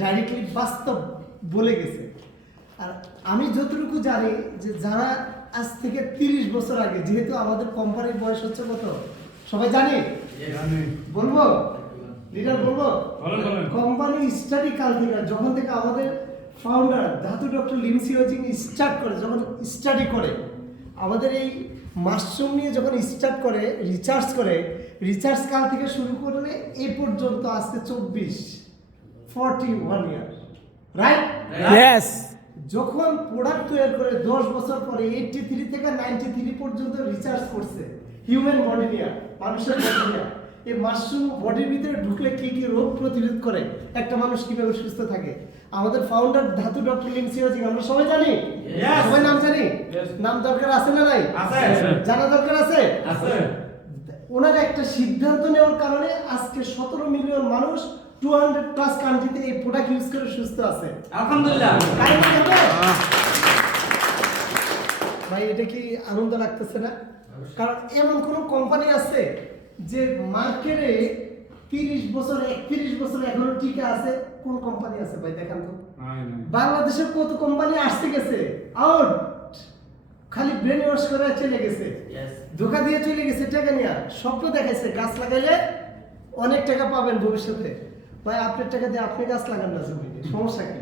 Directly বাস্তব বলে গেছে। আর আমি যতটুকু জানি যে যারা আজ থেকে 30 বছর আগে, যেহেতু আমাদের কোম্পানির বয়স হচ্ছে কত সবাই জানি, বলবো লিডার বলবো, কোম্পানি স্টাডি কাল থেকে যখন থেকে আমাদের ফাউন্ডার ধাতু ডক্টর লিমসিওজিং স্টার্ট করে, যখন স্টাডি করে আমাদের এই মাশরুম নিয়ে যখন স্টার্ট করে রিসার্চ কাল থেকে শুরু করলে এই পর্যন্ত আজকে 41 ইয়ার, রাইট? ইয়েস। যখন প্রোডাক্ট তৈরি করে 10 বছর পরে 83 থেকে 93 পর্যন্ত রিসার্চ করছে হিউম্যান বডি নিয়ে, মানুষের বডি নিয়ে, এই মাশরুম বডির ভিতরে ঢুকলে কি কি রোগ প্রতিরোধ করে, একটা মানুষ কিভাবে সুস্থ থাকে। আমাদের ফাউন্ডার ধাতু ডক্টর লিমসিওজিং, আমরা সবাই জানি, সবাই নাম জানি, নাম দরকার আছে না নাই? জানা দরকার আছে। ওনার একটা সিদ্ধান্ত নেওয়ার কারণে আজকে 17 মিলিয়ন মানুষ 200+ কান্ট্রিতে এই প্রোডাক্ট ইউজ করে সুস্থ আছে, আলহামদুলিল্লাহ। ভাই এটা কি আনন্দ লাগতেছে না? কারণ এমন কোন কোম্পানি আছে যে মার্কেটে 30 বছর 31 বছর এখনো টিকে আছে? কোন কোম্পানি আছে ভাই দেখান তো। বাংলাদেশের কত কোম্পানি আসতে গেছে, আউট, খালি ব্রেন ওয়াশ করে চলে গেছে, ধোকা দিয়ে চলে গেছে, টাকা নিয়ে স্বপ্ন দেখাইছে গাছ লাগাইলে অনেক টাকা পাবেন ভবিষ্যতে। ভাই আপনার টাকা দিয়ে আপনি গাছ লাগান না জমিতে, সমস্যা কি?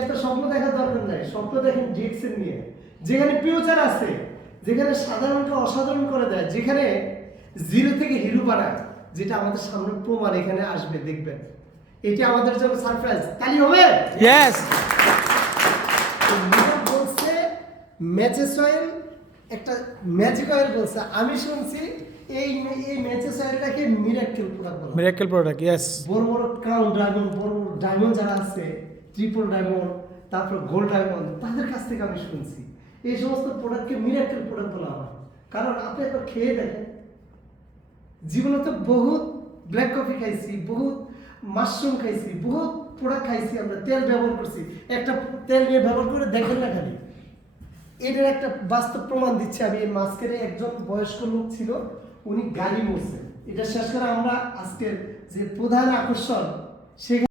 এত স্বপ্ন দেখার দরকার নাই, স্বপ্ন দেখেন ডিএক্সএন নিয়ে, যেখানে ফিউচার আছে, যেখানে সাধারণকে অসাধারণ করে দেয়, যেখানে জিরো থেকে হিরো বানায়, যেটা আমাদের সামনে প্রমাণ এখানে আসবে, দেখবেন। এটা আমাদের জন্য সারপ্রাইজ, তালি হবে? ইয়েস। বলছে ম্যাচেস অয়েল, একটা ম্যাজিক অয়েল বলছে, আমি শুনছি এই ম্যাচেস অয়েলটাকে মিরাক্কেল প্রোডাক্ট বলে। Miracle product, yes. বড় বড় ক্রাউন ডায়মন্ড, বড় বড় ডায়মন্ড যারা আছে, ট্রিপল ডায়মন্ড, তারপর গোল্ড ডায়মন্ড, তাদের কাছ থেকে আমি শুনছি এই সমস্ত প্রোডাক্টকে মিরাক্কেল প্রোডাক্ট বলা হয়। কারণ আপনি একবার খেয়ে দেখেন, জীবনে তো বহুত ব্ল্যাক কফি খাইছি, বহুত মাশরুম খাইছি, বহুত প্রোডাক্ট খাইছি, আমরা তেল ব্যবহার করছি, একটা তেল নিয়ে ব্যবহার করে দেখেন না খালি। এটার একটা বাস্তব প্রমাণ দিচ্ছে আমি। এই মাঝখানে একজন বয়স্ক লোক ছিল, উনি গাড়ি মরছে, এটা শেষ করে আমরা আজকের যে প্রধান আকর্ষণ সেখানে